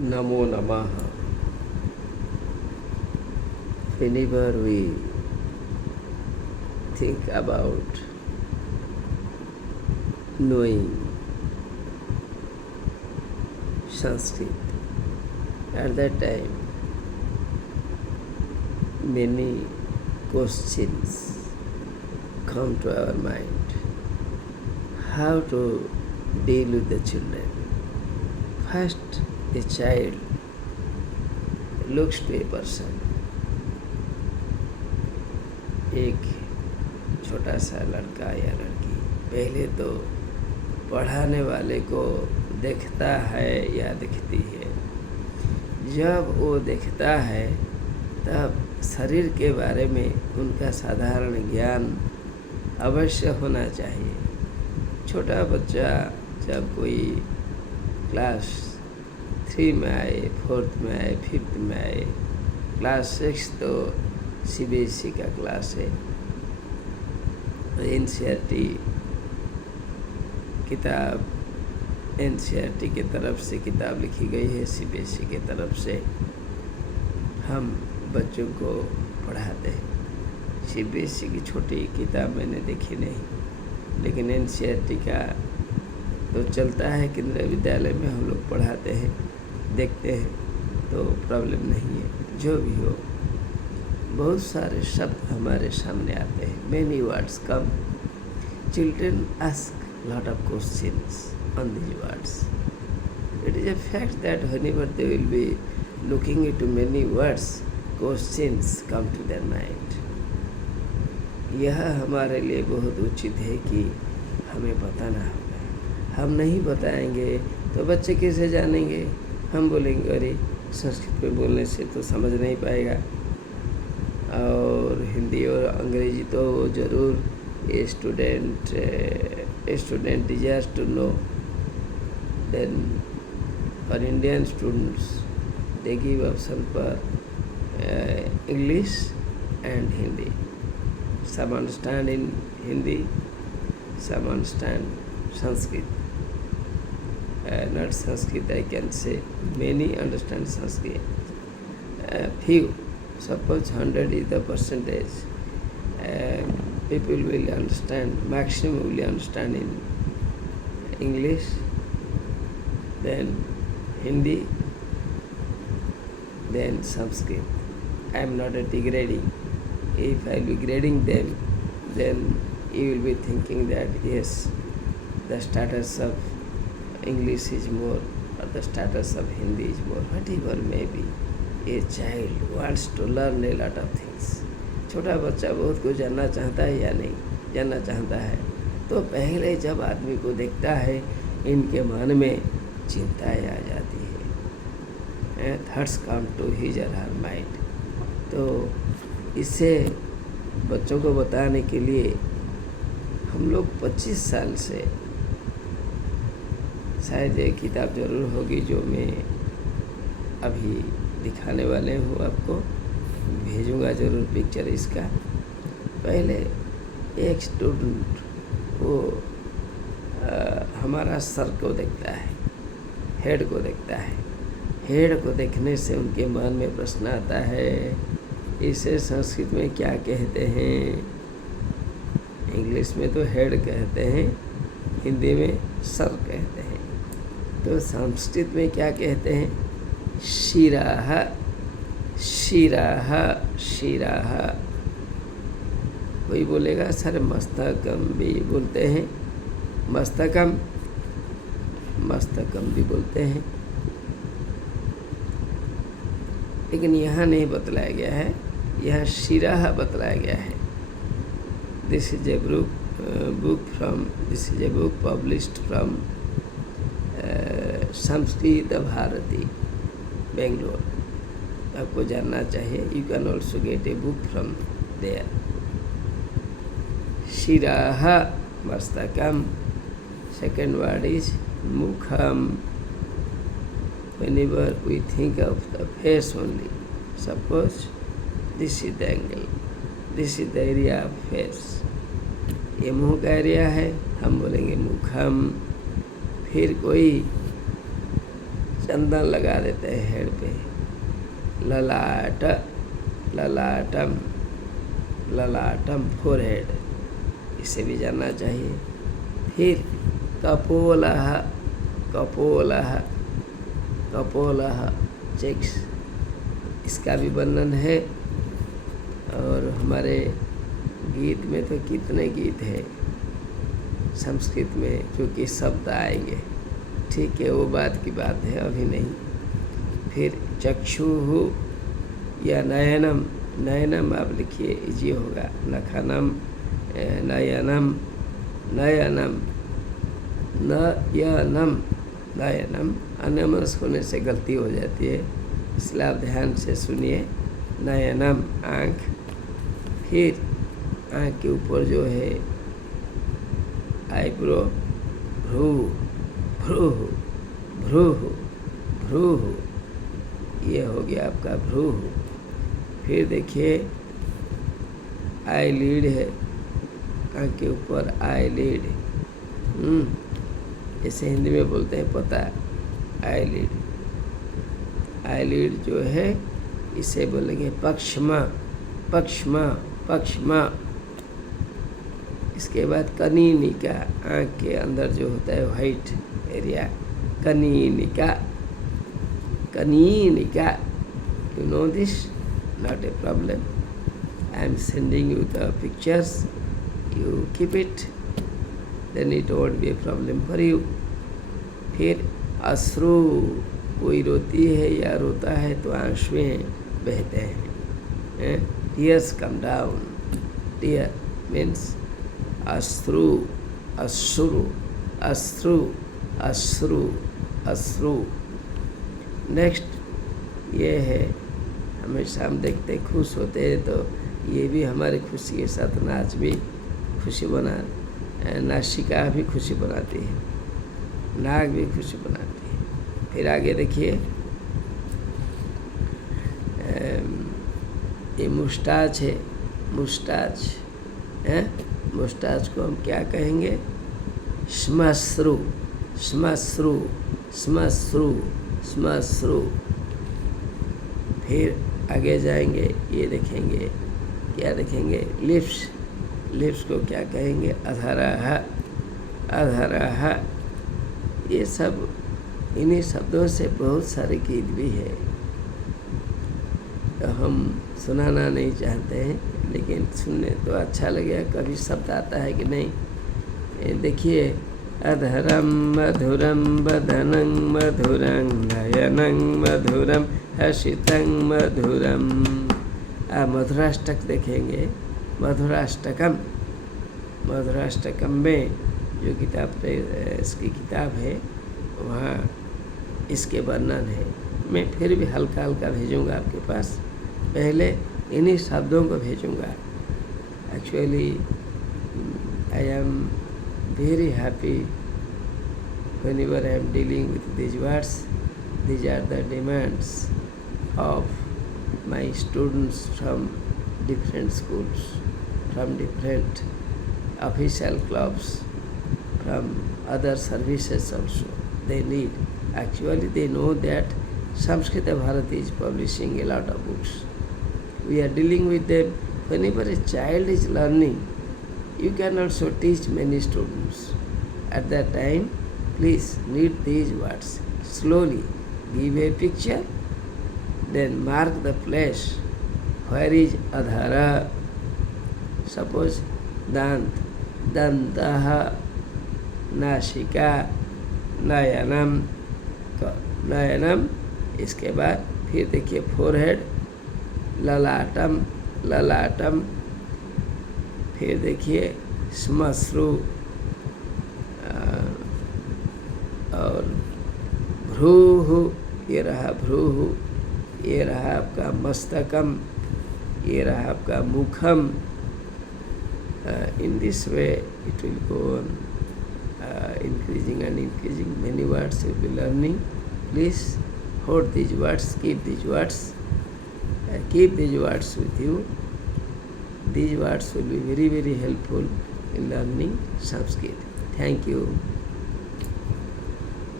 Namo Namaha. Whenever we think about knowing Sanskrit, at that time many questions come to our mind. How to deal with the children? First, a child looks to a person, एक छोटा सा लड़का या लड़की पहले तो पढ़ाने वाले को देखता है या दिखती है। जब वो देखता है तब शरीर के बारे में उनका साधारण ज्ञान अवश्य होना चाहिए। छोटा बच्चा जब कोई क्लास 3 में आए, 4th में आए, 5th में आए, क्लास 6 तो CBSE का क्लास है। NCERT किताब NCERT की तरफ से किताब लिखी गई है, CBSE की तरफ से हम बच्चों को पढ़ाते हैं। CBSE की छोटी किताब मैंने देखी नहीं, लेकिन NCERT का तो चलता है। केंद्रीय विद्यालय में हम लोग पढ़ाते हैं, देखते हैं, तो प्रॉब्लम नहीं है। जो भी हो, बहुत सारे शब्द हमारे सामने आते हैं। Many words come. Children ask lot of questions on these words. It is a fact that whenever they will be looking into many words, questions come to their mind. यह हमारे लिए बहुत उचित है कि हमें बताना होगा। हम नहीं बताएंगे तो बच्चे कैसे जानेंगे? हम बोलेंगे अरे संस्कृत में बोलने से तो समझ नहीं पाएगा, और हिंदी और अंग्रेजी तो ज़रूर student desires to know. Then for Indian students they give option पर English and Hindi. Some understand in Hindi, some understand Sanskrit. Not Sanskrit, I can say. Many understand Sanskrit. Few, suppose 100 is the percentage. People will understand, maximum will understand in English, then Hindi, then Sanskrit. I am not degrading. If I will be grading them, then you will be thinking that yes, the status of English is more or the status of Hindi is more. Whatever may be, a child wants to learn a lot of things. छोटा बच्चा बहुत कुछ जानना चाहता है या नहीं जानना चाहता है, तो पहले जब आदमी को देखता है इनके मन में चिंताएं आ जाती है। थॉट्स कम टू हिज और हर माइंड। तो इससे बच्चों को बताने के लिए हम लोग 25 साल से, शायद एक किताब ज़रूर होगी जो मैं अभी दिखाने वाले हूँ, आपको भेजूँगा ज़रूर पिक्चर इसका। पहले एक स्टूडेंट वो हमारा सर को देखता है, हेड को देखता है। हेड को देखने से उनके मन में प्रश्न आता है, इसे संस्कृत में क्या कहते हैं? इंग्लिश में तो हेड कहते हैं, हिंदी में सर कहते हैं, तो संस्कृत में क्या कहते हैं? शिराः। शिराः शिराः। कोई बोलेगा सर मस्तकम भी बोलते हैं, मस्तकम मस्तकम भी बोलते हैं, लेकिन यहाँ नहीं बतलाया गया है, यहाँ शिराः बतलाया गया है। This is a book published from Samskrita Bharati, Bangalore. आपको जानना चाहिए, you can also get a book from there. शिराः मस्तकम। सेकेंड वर्ड इज मुखम। Whenever we think of the face only, suppose this is the angle, this is the area of face, ये मुंह का area है, हम बोलेंगे मुखम। फिर कोई चंदन लगा देते हैं हेड पे। ललाट, ललाटम, ललाटम फोरहेड, इसे भी जानना चाहिए। फिर कपोलः, कपोलः, कपोलः चेक्स, इसका भी वर्णन है। और हमारे गीत में तो कितने गीत हैं संस्कृत में, क्योंकि शब्द आएंगे, ठीक है, वो बात की बात है, अभी नहीं। फिर चक्षुः या नयनम, नयनम आप लिखिए, इजी होगा। नखनम, नयनम, नयनम, नयनम, नयनम, अनमनस्क होने से गलती हो जाती है, इसलिए आप ध्यान से सुनिए। नयनम आँख, फिर आँख के ऊपर जो है आईब्रो, भ्रू, भ्रू, भ्रू, भ्रू, ये हो गया आपका भ्रू। फिर देखिए आईलिड है, आँख के ऊपर आईलिड, जैसे हिंदी में बोलते हैं पता, आईलिड। आईलिड जो है इसे बोलेंगे पक्षमा, पक्षमा, पक्षमा। इसके बाद कनीनिका, आँख के अंदर जो होता है वाइट एरिया, कनीनिका, कनीनिका। You know this, not a problem. I am sending you the pictures, you keep it, then it won't be a problem for you. फिर अश्रु, कोई रोती है या रोता है तो आंसुएं बहते हैं। Tears come down, tear means अश्रु, अश्रु, अश्रु, अश्रु, अश्रु। नेक्स्ट ये है, हमेशा हम देखते खुश होते हैं तो ये भी हमारे खुशी के साथ नाच भी खुशी बना, नासिका भी खुशी बनाती है, नाक भी खुशी बनाती है। फिर आगे देखिए, ये मुस्टाच है, मुस्टाच है, मुस्टाच को हम क्या कहेंगे? श्मश्रु, श्मश्रु, श्मश्रु, श्मश्रु। फिर आगे जाएंगे, ये देखेंगे, क्या देखेंगे? लिप्स, लिप्स को क्या कहेंगे? अधरः, अधरः। ये सब इन्हीं शब्दों से बहुत सारे गीत भी है, तो हम सुनाना नहीं चाहते हैं, लेकिन सुनने तो अच्छा लगेगा, कभी शब्द आता है कि नहीं। देखिए, अधरम मधुरम वदनं मधुरं नयनं मधुरम हसितं मधुरम। मधुराष्टक देखेंगे, मधुराष्टकम, मधुराष्टकम में जो किताब इसकी किताब है वहाँ इसके वर्णन है। मैं फिर भी हल्का हल्का भेजूँगा आपके पास, पहले इन्हीं शब्दों को भेजूँगा। Actually I am very happy whenever I am dealing with these words. These are the demands of my students from different schools, from different official clubs, from other services also. They need, actually they know that Samskrita Bharati is publishing a lot of books. We are dealing with them. Whenever a child is learning, you can also teach many students. At that time, please read these words slowly. Give a picture, then mark the place. Where is adhara? Suppose dant, dantaha, नासिका, नयनम, नयनम। इसके बाद फिर देखिए forehead, ललाटम, ललाटम। फिर देखिए श्मश्रु और भ्रूः, ये रहा भ्रूः, ये रहा आपका मस्तकम, ये रहा आपका मुखम। In this way it will go on increasing and increasing. Many words you will be learning. Please hold these words, keep these words, keep these words with you. These words will be very, very helpful in learning Sanskrit. Thank you.